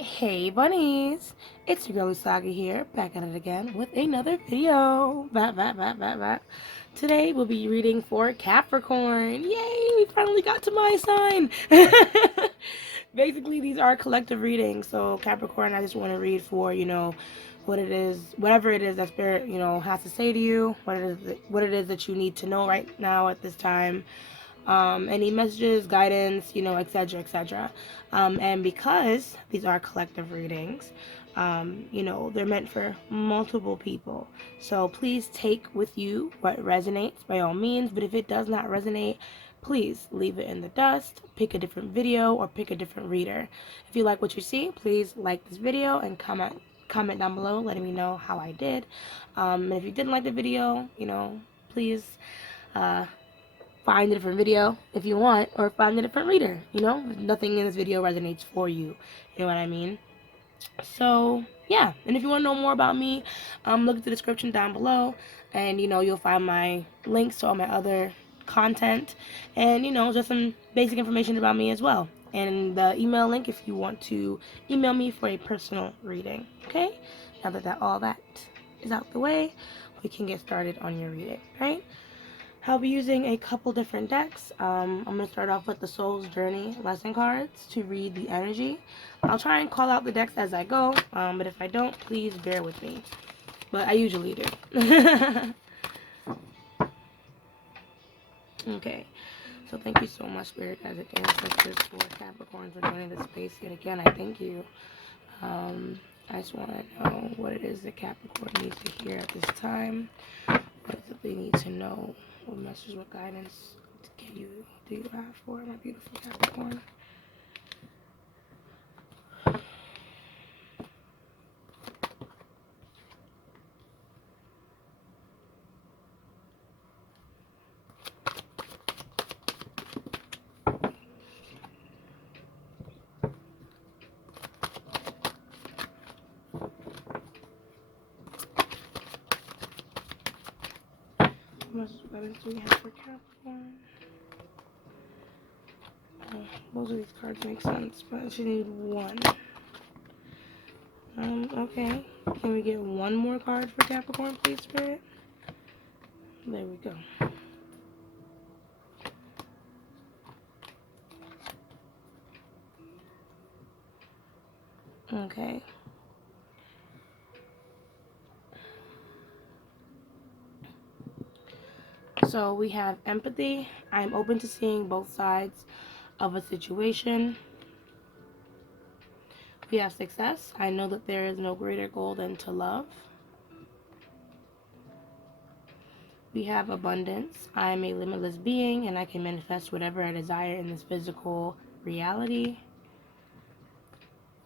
Hey bunnies, it's your girl Usagi here, back at it again with another video. Today we'll be reading for Capricorn. Yay, we finally got to my sign. Basically, these are collective readings. So Capricorn, I just want to read for, what it is, whatever it is that spirit, has to say to you, what it is that you need to know right now at this time. Any messages, guidance, etc., etc. And because these are collective readings, they're meant for multiple people. So please take with you what resonates by all means. But if it does not resonate, please leave it in the dust, pick a different video, or pick a different reader. If you like what you see, please like this video and comment down below letting me know how I did. And if you didn't like the video, please find a different video if you want, or find a different reader. Nothing in this video resonates for you. You know what I mean? So yeah, and if you want to know more about me, look at the description down below, and you'll find my links to all my other content, and just some basic information about me as well, and the email link if you want to email me for a personal reading. Okay, now that all that is out the way, we can get started on your reading, right? I'll be using a couple different decks. I'm going to start off with the Soul's Journey lesson cards to read the energy. I'll try and call out the decks as I go, but if I don't, please bear with me. But I usually do. Okay, so thank you so much, Spirit, as it ancestors for Capricorn for joining this space yet again. I thank you. I just want to know what it is that Capricorn needs to hear at this time. What is it they need to know? What message, what guidance do you have for my beautiful Capricorn? What message, what guidance do we have for Capricorn? Most of these cards make sense, but I should need one. Okay. Can we get one more card for Capricorn, please, Spirit? There we go. Okay. So we have empathy. I'm open to seeing both sides of a situation. We have success. I know that there is no greater goal than to love. We have abundance. I am a limitless being and I can manifest whatever I desire in this physical reality.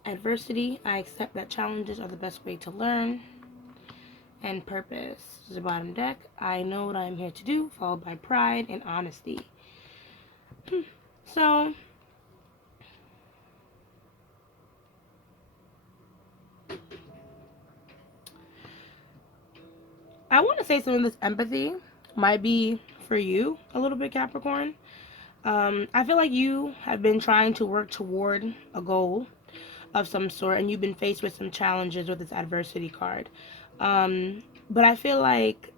Adversity. I accept that challenges are the best way to learn. And purpose. This is the bottom deck. I know what I'm here to do, followed by pride and honesty. So I want to say some of this empathy might be for you a little bit, Capricorn. I feel like you have been trying to work toward a goal of some sort, and you've been faced with some challenges with this adversity card. But I feel like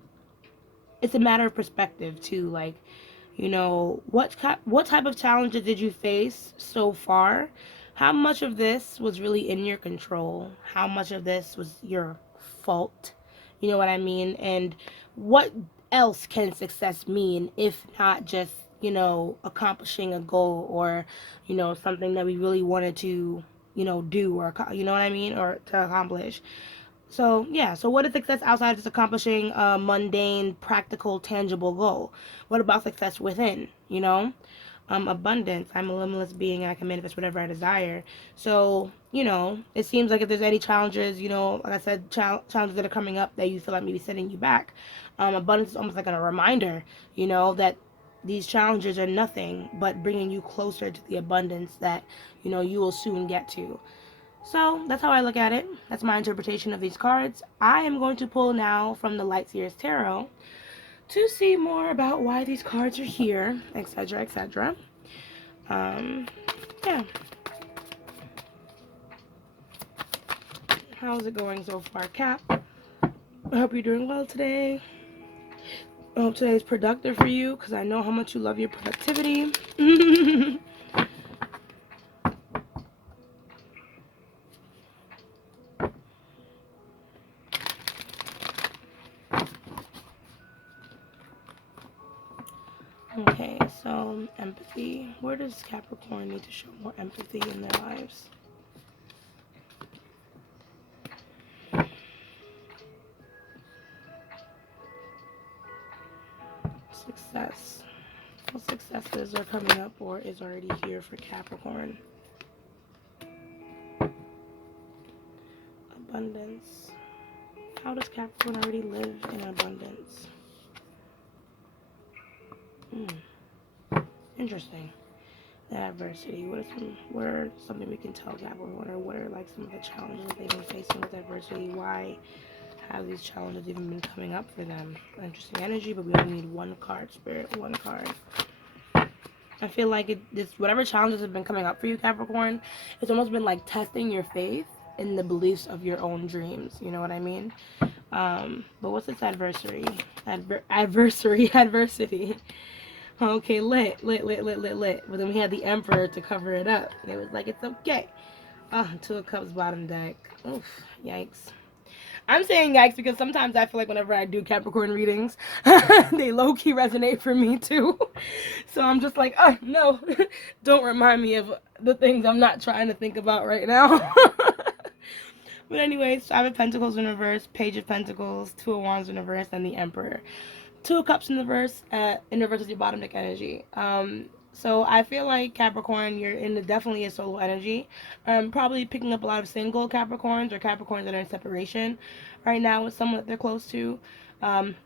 it's a matter of perspective too. Like, what type of challenges did you face so far? How much of this was really in your control? How much of this was your fault? You know what I mean? And what else can success mean if not just, accomplishing a goal, or, something that we really wanted to, do, or, you know what I mean? Or to accomplish. So, yeah, so what is success outside of just accomplishing a mundane, practical, tangible goal? What about success within, Abundance. I'm a limitless being and I can manifest whatever I desire. So, it seems like if there's any challenges, like I said, challenges that are coming up that you feel like maybe setting you back, abundance is almost like a reminder, that these challenges are nothing but bringing you closer to the abundance that, you will soon get to. So that's how I look at it. That's my interpretation of these cards. I am going to pull now from the Light Seers Tarot to see more about why these cards are here, etc., etc. Yeah. How's it going so far, Cap? I hope you're doing well today. I hope today is productive for you because I know how much you love your productivity. Okay, so empathy. Where does Capricorn need to show more empathy in their lives? Success. What successes are coming up or is already here for Capricorn? Abundance. How does Capricorn already live in abundance? Interesting. Adversity. What are something we can tell Capricorn, or what are like some of the challenges they've been facing with adversity? Why have these challenges even been coming up for them? Interesting energy, but we only need one card, Spirit, one card. I feel like whatever challenges have been coming up for you, Capricorn, it's almost been like testing your faith in the beliefs of your own dreams. You know what I mean? But what's this adversary? Adversity. Okay, lit. But then we had the Emperor to cover it up. And it was like, it's okay. Two of Cups bottom deck. Oof, yikes. I'm saying yikes because sometimes I feel like whenever I do Capricorn readings, they low-key resonate for me too. So I'm just like, oh, no. Don't remind me of the things I'm not trying to think about right now. But anyways, Five of Pentacles in reverse, Page of Pentacles, Two of Wands in reverse, and the Emperor. Two of Cups in reverse is your bottom deck energy. So I feel like Capricorn, you're in definitely a solo energy. Probably picking up a lot of single Capricorns or Capricorns that are in separation right now with someone that they're close to.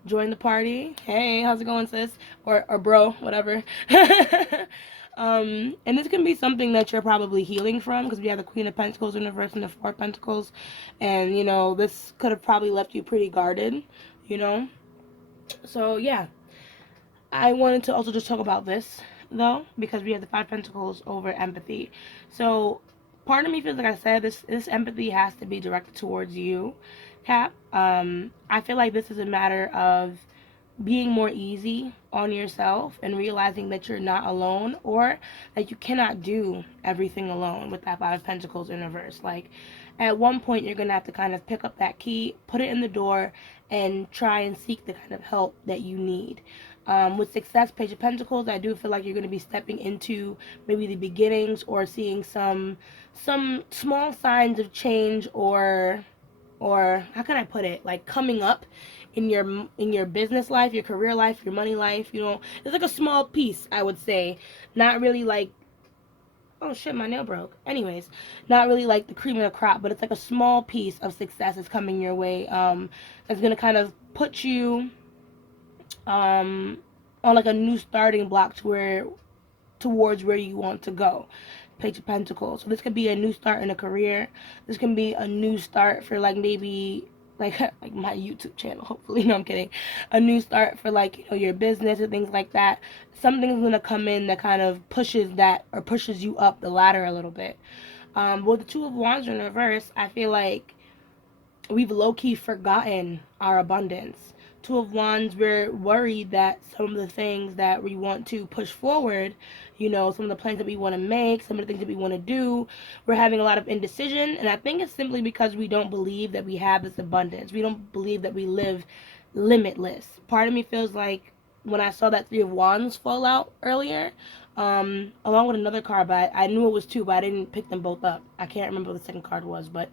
Join the party. Hey, how's it going, sis? Or bro, whatever. And this can be something that you're probably healing from because we have the Queen of Pentacles in reverse and the Four of Pentacles. And, you know, this could have probably left you pretty guarded, you know. So, yeah. I wanted to also just talk about this, though, because we have the Five Pentacles over empathy. So, part of me feels like I said, this empathy has to be directed towards you, Cap. I feel like this is a matter of being more easy on yourself and realizing that you're not alone or that you cannot do everything alone with that Five of Pentacles in reverse. Like, at one point, you're going to have to kind of pick up that key, put it in the door, and try and seek the kind of help that you need. With Success, Page of Pentacles, I do feel like you're going to be stepping into maybe the beginnings or seeing some small signs of change or how can I put it, like coming up in your business life, your career life, your money life. You know, it's like a small piece, I would say. Not really like, oh shit, my nail broke. Anyways, not really like the cream of the crop, but it's like a small piece of success that's coming your way. That's gonna kind of put you on like a new starting block towards where you want to go. Page of Pentacles. So this could be a new start in a career. This can be a new start for like maybe like my YouTube channel, hopefully. No, I'm kidding. A new start for like, you know, your business and things like that. Something's gonna come in that kind of pushes you up the ladder a little bit. With the Two of Wands in reverse, I feel like we've low-key forgotten our abundance. Two of Wands, we're worried that some of the things that we want to push forward, you know, some of the plans that we want to make, some of the things that we want to do, we're having a lot of indecision. And I think it's simply because we don't believe that we have this abundance. We don't believe that we live limitless. Part of me feels like when I saw that Three of Wands fall out earlier, along with another card, but I knew it was two, but I didn't pick them both up. I can't remember what the second card was, but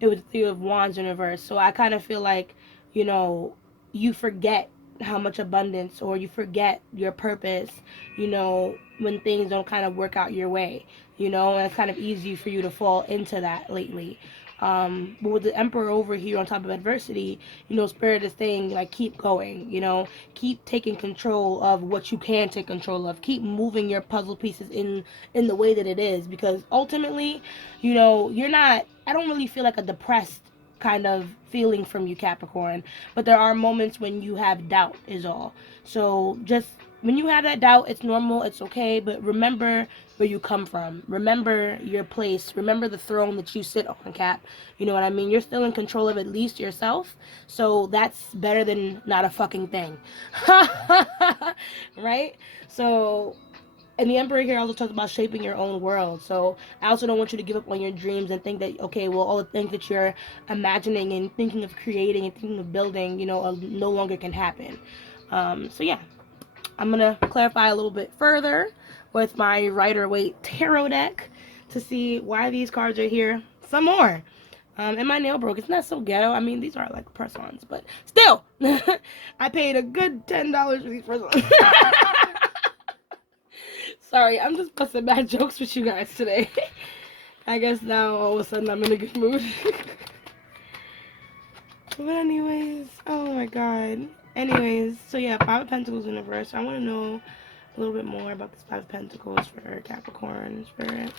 it was Three of Wands in reverse. So I kind of feel like, you know, you forget how much abundance, or you forget your purpose, you know, when things don't kind of work out your way, you know, and it's kind of easy for you to fall into that lately. But with the Emperor over here on top of adversity, you know, Spirit is saying, like, keep going, you know, keep taking control of what you can take control of. Keep moving your puzzle pieces in the way that it is, because ultimately, you know, I don't really feel like a depressed kind of feeling from you, Capricorn, but there are moments when you have doubt is all. So just when you have that doubt, it's normal, it's okay, but remember where you come from. Remember your place. Remember the throne that you sit on, Cap. You know what I mean? You're still in control of at least yourself. So that's better than not a fucking thing. Right? So, and the Emperor here also talks about shaping your own world. So I also don't want you to give up on your dreams and think that, okay, well, all the things that you're imagining and thinking of creating and thinking of building, no longer can happen. So yeah, I'm going to clarify a little bit further with my Rider-Waite tarot deck to see why these cards are here some more. And my nail broke. It's not so ghetto. I mean, these are like press-ons, but still, I paid a good $10 for these press-ons. Sorry, I'm just busting bad jokes with you guys today. I guess now all of a sudden I'm in a good mood. But anyways, oh my god. Anyways, so yeah, Five of Pentacles in reverse. I want to know a little bit more about this Five of Pentacles for Capricorn Spirit.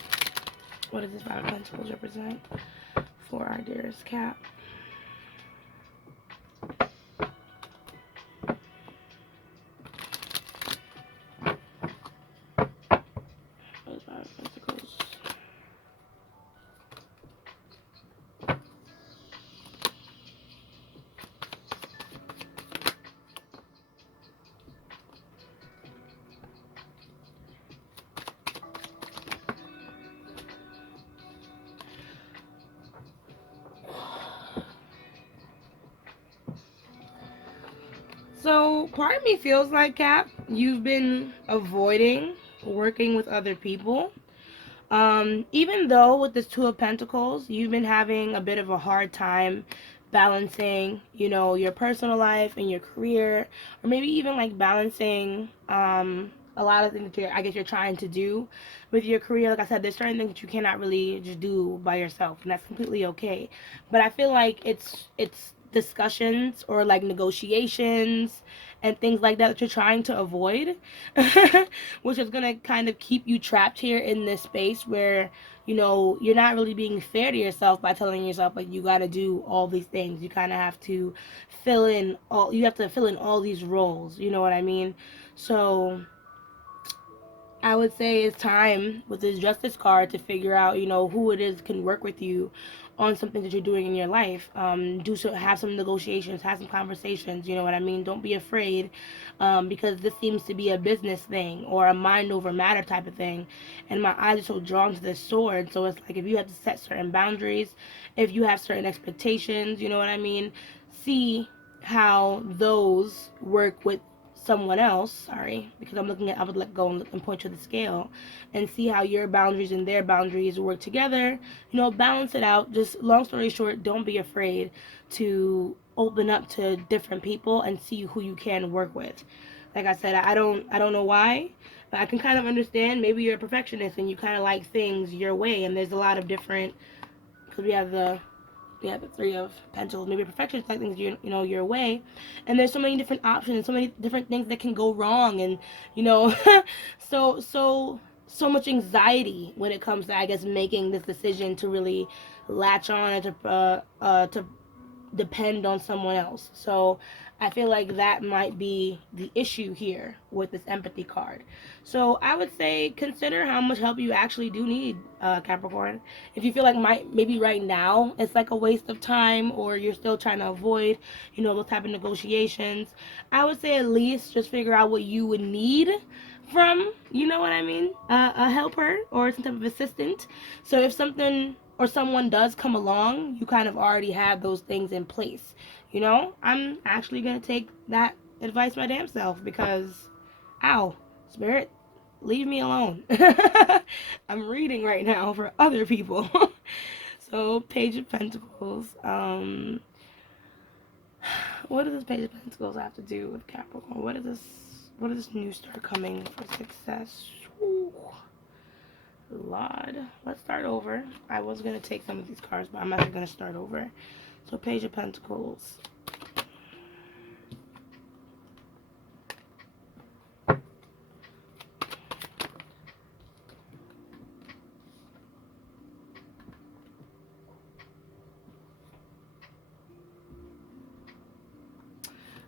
What does this Five of Pentacles represent for our dearest Cap? What is Five of Pentacles? So, part of me feels like, Cap, you've been avoiding working with other people. Even though with this Two of Pentacles, you've been having a bit of a hard time balancing, your personal life and your career, or maybe even like balancing a lot of things that you're trying to do with your career. Like I said, there's certain things that you cannot really just do by yourself, and that's completely okay. But I feel like it's discussions or like negotiations and things like that you're trying to avoid, which is gonna kind of keep you trapped here in this space where you're not really being fair to yourself by telling yourself like you got to do all these things. You kind of have to fill in all these roles. You know what I mean? So I would say it's time with this Justice card to figure out, who it is can work with you on something that you're doing in your life. Have some negotiations, have some conversations. You know what I mean? Don't be afraid, because this seems to be a business thing or a mind over matter type of thing. And my eyes are so drawn to this sword. So it's like if you have to set certain boundaries, if you have certain expectations, you know what I mean? See how those work with someone else, sorry, because I would let go and point to the scale and see how your boundaries and their boundaries work together, balance it out. Just long story short, don't be afraid to open up to different people and see who you can work with. Like I said, I don't know why, but I can kind of understand. Maybe you're a perfectionist and you kind of like things your way, and there's a lot of different, because we have the Three of Pentacles. Maybe perfectionist like things your way, and there's so many different options, so many different things that can go wrong, and so much anxiety when it comes to, I guess, making this decision to really latch on and to depend on someone else. So I feel like that might be the issue here with this empathy card. So I would say consider how much help you actually do need, Capricorn. If you feel like maybe right now it's like a waste of time, or you're still trying to avoid, those type of negotiations, I would say at least just figure out what you would need from, you know what I mean, a helper or some type of assistant. So if something or someone does come along, you kind of already have those things in place. I'm actually going to take that advice my damn self because, ow, Spirit, leave me alone. I'm reading right now for other people. So, Page of Pentacles. What does this Page of Pentacles have to do with Capricorn? What is this new star coming for success? Ooh. Lord. Let's start over. I was going to take some of these cards, but I'm actually going to start over. So, Page of Pentacles.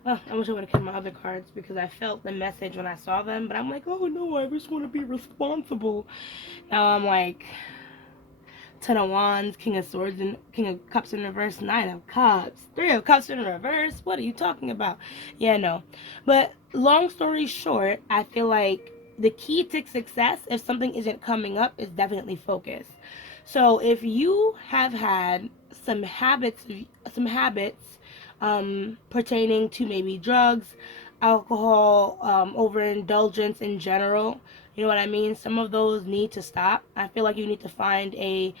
Oh, I wish I would have kept my other cards because I felt the message when I saw them, but I'm like, oh no, I just want to be responsible. Now I'm like, Ten of Wands, King of Swords, and King of Cups in reverse, Nine of Cups, Three of Cups in reverse. What are you talking about? Yeah, no. But long story short, I feel like the key to success, if something isn't coming up, is definitely focus. So if you have had some habits pertaining to maybe drugs, alcohol, overindulgence in general, you know what I mean? Some of those need to stop. I feel like you need to find a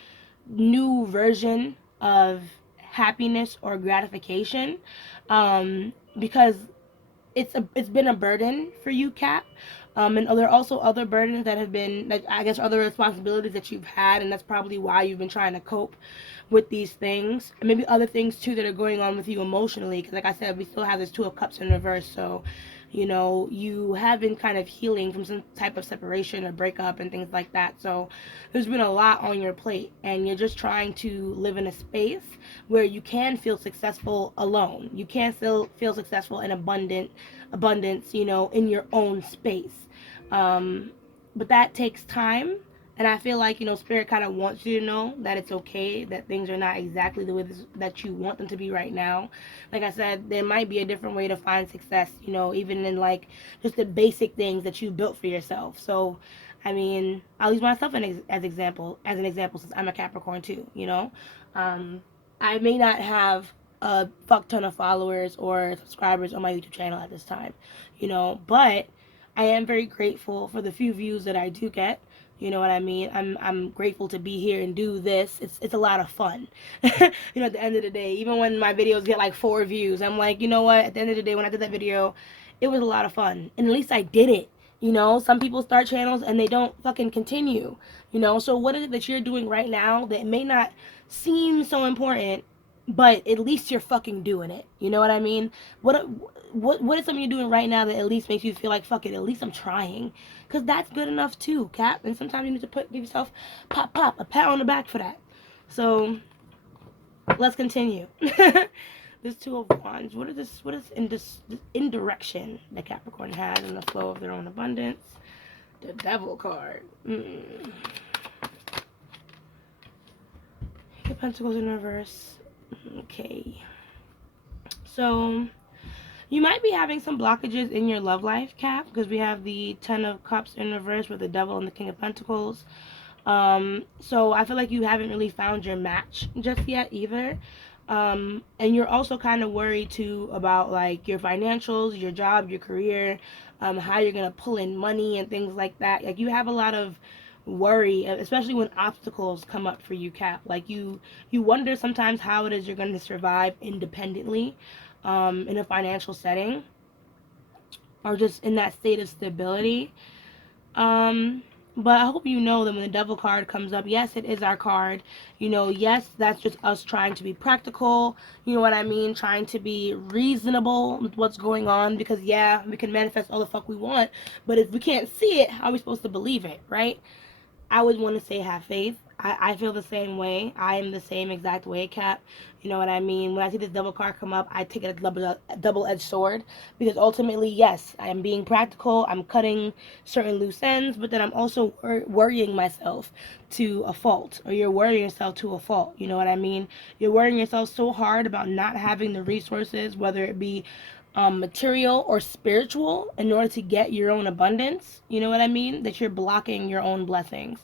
new version of happiness or gratification, because it's been a burden for you, Cap. And there are also other burdens that have been, like, I guess, other responsibilities that you've had, and that's probably why you've been trying to cope with these things, and maybe other things too that are going on with you emotionally. Because, like I said, we still have this Two of Cups in reverse, so you have been kind of healing from some type of separation or breakup and things like that. So there's been a lot on your plate, and you're just trying to live in a space where you can feel successful alone. You can still feel successful in abundance, in your own space. But that takes time. And I feel like, Spirit kind of wants you to know that it's okay, that things are not exactly the way that you want them to be right now. Like I said, there might be a different way to find success, even in like just the basic things that you built for yourself. So, I mean, I'll use myself as an example, since I'm a Capricorn too. Um, I may not have a fuck ton of followers or subscribers on my YouTube channel at this time, but I am very grateful for the few views that I do get. You know what I mean? I'm grateful to be here and do this. It's a lot of fun. At the end of the day, even when my videos get like 4 views, I'm like, you know what? At the end of the day, when I did that video, it was a lot of fun. And at least I did it. Some people start channels and they don't fucking continue. So what is it that you're doing right now that may not seem so important, but at least you're fucking doing it? You know what I mean? What is something you're doing right now that at least makes you feel like, fuck it, at least I'm trying? Because that's good enough too, Cap. And sometimes you need to give yourself a pat on the back for that. So let's continue. This Two of Wands. What is in this indirection that Capricorn has in the flow of their own abundance? The Devil card. Pentacles in reverse. Okay. So you might be having some blockages in your love life, Cap, because we have the Ten of Cups in reverse with the Devil and the King of Pentacles. So I feel like you haven't really found your match just yet either. And you're also kind of worried too about like your financials, your job, your career, how you're gonna pull in money and things like that. Like you have a lot of worry, especially when obstacles come up for you, Cap. Like you wonder sometimes how it is you're gonna survive independently, in a financial setting, or just in that state of stability. Um, but I hope you know that when the Devil card comes up, yes, it is our card. Yes, that's just us trying to be practical. You know what I mean? Trying to be reasonable with what's going on. Because, yeah, we can manifest all the fuck we want. But if we can't see it, how are we supposed to believe it, right? I would want to say have faith. I feel the same way. I am the same exact way, Cap. You know what I mean? When I see this Devil card come up, I take it as a double-edged sword. Because ultimately, yes, I am being practical. I'm cutting certain loose ends. But then I'm also worrying myself to a fault. Or you're worrying yourself to a fault. You know what I mean? You're worrying yourself so hard about not having the resources, whether it be material or spiritual, in order to get your own abundance. You know what I mean? That you're blocking your own blessings.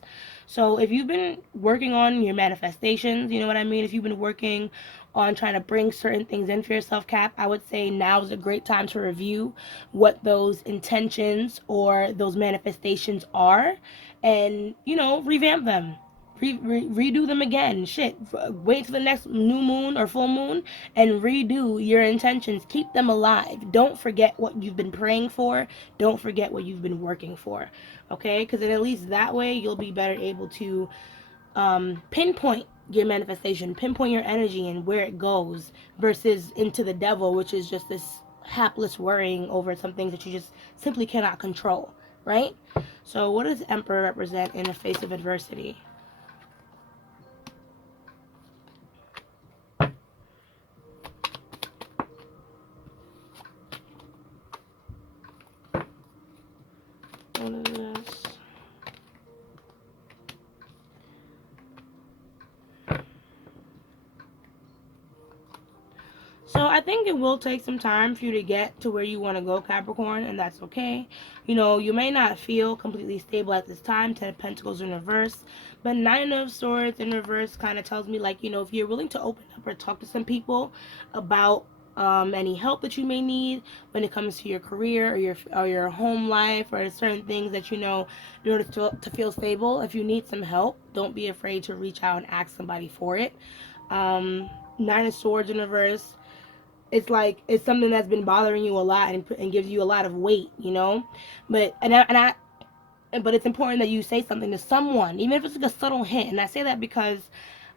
So if you've been working on your manifestations, you know what I mean? If you've been working on trying to bring certain things in for yourself, Cap, I would say now is a great time to review what those intentions or those manifestations are, and revamp them. Redo them again. Shit. Wait till the next new moon or full moon and redo your intentions. Keep them alive. Don't forget what you've been praying for. Don't forget what you've been working for. Okay? Because then at least that way you'll be better able to pinpoint your manifestation, pinpoint your energy and where it goes, versus into the Devil, which is just this hapless worrying over some things that you just simply cannot control. Right? So what does Emperor represent in the face of adversity? So I think it will take some time for you to get to where you want to go, Capricorn, and that's okay. You know, you may not feel completely stable at this time. Ten of Pentacles in reverse, but Nine of Swords in reverse kind of tells me, like, you know, if you're willing to open up or talk to some people about any help that you may need when it comes to your career or your home life or certain things that you know in order to feel stable. If you need some help, don't be afraid to reach out and ask somebody for it. Nine of Swords in reverse, it's like it's something that's been bothering you a lot and gives you a lot of weight, you know. But but it's important that you say something to someone, even if it's like a subtle hint. And I say that because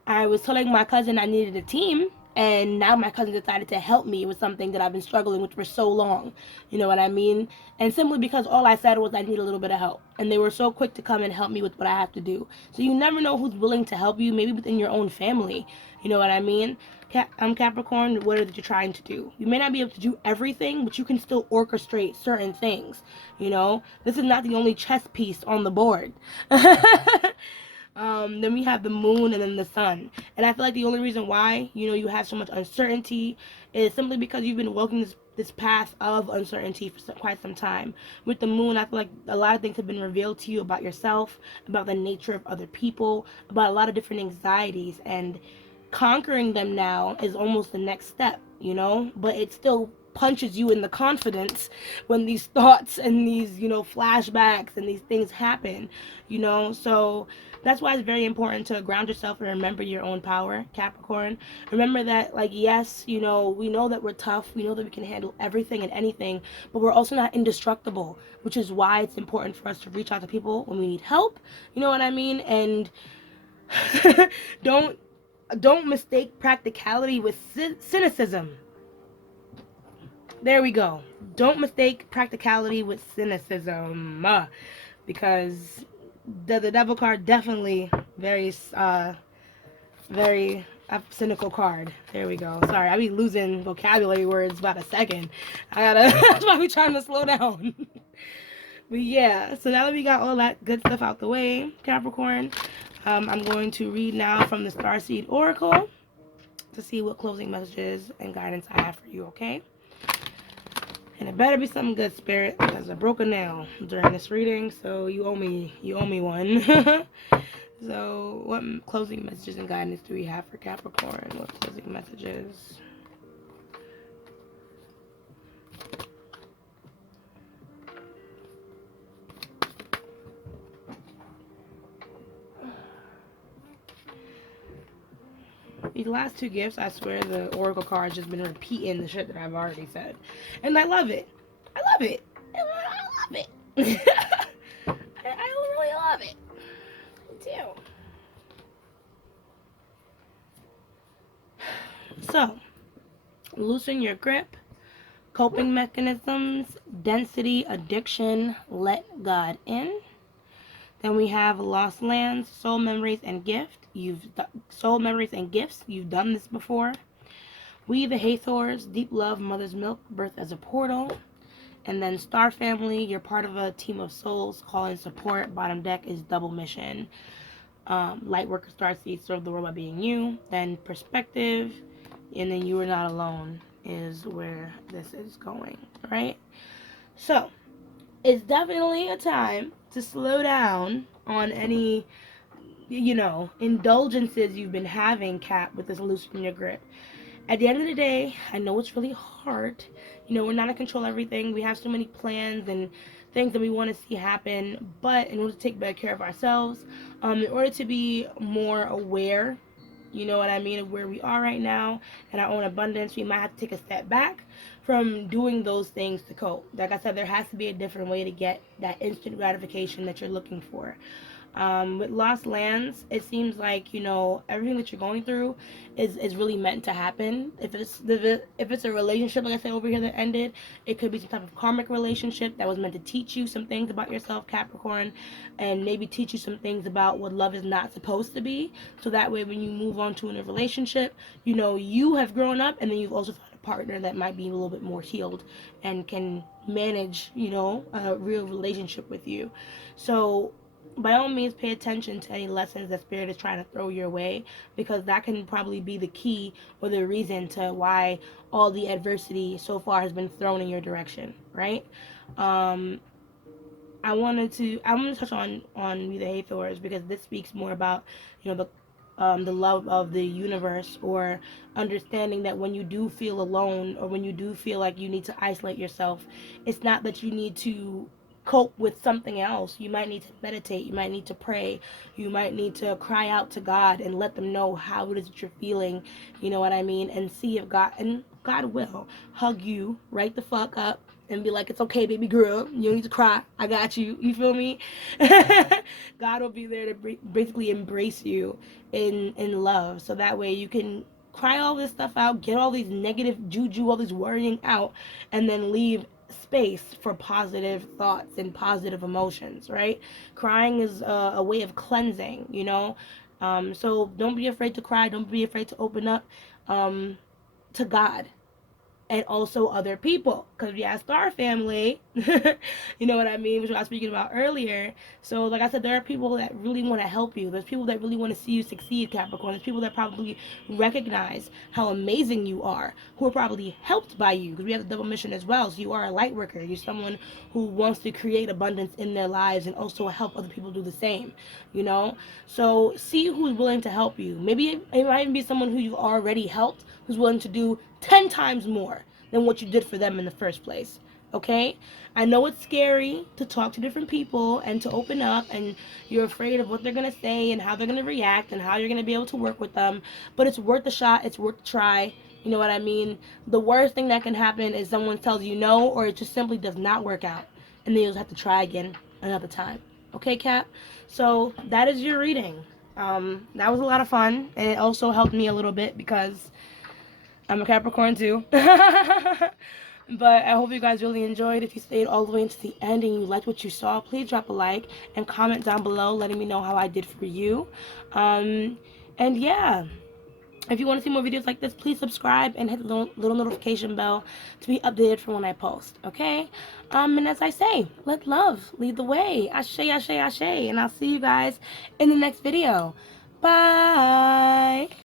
I was telling my cousin I needed a team, and now my cousin decided to help me with something that I've been struggling with for so long. You know what I mean? And simply because all I said was I need a little bit of help. And they were so quick to come and help me with what I have to do. So you never know who's willing to help you, maybe within your own family. You know what I mean? Capricorn, what are you trying to do? You may not be able to do everything, but you can still orchestrate certain things. You know, this is not the only chess piece on the board. Then we have the moon and then the sun. And I feel like the only reason why, you know, you have so much uncertainty is simply because you've been walking this path of uncertainty for quite some time. With the moon, I feel like a lot of things have been revealed to you about yourself, about the nature of other people, about a lot of different anxieties, and conquering them now is almost the next step, you know, but it still punches you in the confidence when these thoughts and these, you know, flashbacks and these things happen, you know. So that's why it's very important to ground yourself and remember your own power, Capricorn. Remember that, like, yes, you know, we know that we're tough, we know that we can handle everything and anything, but we're also not indestructible, which is why it's important for us to reach out to people when we need help, you know what I mean. And don't don't mistake practicality with cynicism. There we go. Don't mistake practicality with cynicism, because the devil card definitely very cynical card. There we go. Sorry, I be losing vocabulary words about a second. I gotta. That's why we trying to slow down. But yeah, so now that we got all that good stuff out the way, Capricorn, I'm going to read now from the Starseed Oracle to see what closing messages and guidance I have for you, okay? And it better be something good, Spirit, because I broke a nail during this reading, so you owe me one. So what closing messages and guidance do we have for Capricorn? What closing messages? These last two gifts, I swear the Oracle card's just been repeating the shit that I've already said. And I love it. I love it. I love it. I really love it. I do. So, loosen your grip, coping mechanisms, density, addiction, let God in. Then we have lost lands, soul memories and gifts. Soul memories and gifts. You've done this before. We the Hathors, deep love, mother's milk, birth as a portal. And then Star Family, you're part of a team of souls, calling support. Bottom deck is double mission. Light worker starseed, serve the world by being you. Then perspective, and then you are not alone is where this is going, right? So it's definitely a time to slow down on any, you know, indulgences you've been having, Cap, with this loosening your grip. At the end of the day, I know it's really hard. You know, we're not in control of everything. We have so many plans and things that we want to see happen. But in order to take better care of ourselves, in order to be more aware, you know what I mean, of where we are right now and our own abundance, we might have to take a step back from doing those things to cope. Like I said, there has to be a different way to get that instant gratification that you're looking for. With lost lands, it seems like, you know, everything that you're going through is really meant to happen. If it's a relationship, like I said over here, that ended, it could be some type of karmic relationship that was meant to teach you some things about yourself, Capricorn, and maybe teach you some things about what love is not supposed to be. So that way, when you move on to a relationship, you know, you have grown up, and then you've also found a partner that might be a little bit more healed and can manage, you know, a real relationship with you. So by all means pay attention to any lessons that spirit is trying to throw your way, because that can probably be the key or the reason to why all the adversity so far has been thrown in your direction, right? um I'm gonna touch on the Hathors, because this speaks more about, the love of the universe, or understanding that when you do feel alone, or when you do feel like you need to isolate yourself, it's not that you need to cope with something else. You might need to meditate, you might need to pray, you might need to cry out to God and let them know how it is that you're feeling, you know what I mean, and see if God will hug you right the fuck up and be like, it's okay, baby girl. You don't need to cry. I got you. You feel me? God will be there to basically embrace you in love. So that way you can cry all this stuff out, get all these negative juju, all this worrying out, and then leave space for positive thoughts and positive emotions, right? Crying is a way of cleansing, you know? So don't be afraid to cry. Don't be afraid to open up to God and also other people, because we have star family. You know what I mean, which I was speaking about earlier. So like I said, there are people that really want to help you. There's people that really want to see you succeed, Capricorn. There's people that probably recognize how amazing you are, who are probably helped by you, because we have the double mission as well. So you are a light worker. You're someone who wants to create abundance in their lives and also help other people do the same, you know. So see who's willing to help you. Maybe it might even be someone who you've already helped, who's willing to do 10 times more than what you did for them in the first place. Okay? I know it's scary to talk to different people and to open up, and you're afraid of what they're going to say and how they're going to react and how you're going to be able to work with them, but it's worth the shot, it's worth the try. You know what I mean? The worst thing that can happen is someone tells you no, or it just simply does not work out, and then you'll have to try again another time. Okay, Cap? So that is your reading. That was a lot of fun, and it also helped me a little bit because I'm a Capricorn too. But I hope you guys really enjoyed. If you stayed all the way into the end and you liked what you saw, please drop a like and comment down below letting me know how I did for you. And yeah, if you want to see more videos like this, please subscribe and hit the little notification bell to be updated for when I post, okay? And as I say, let love lead the way. Ashe, ashe, ashe. And I'll see you guys in the next video. Bye.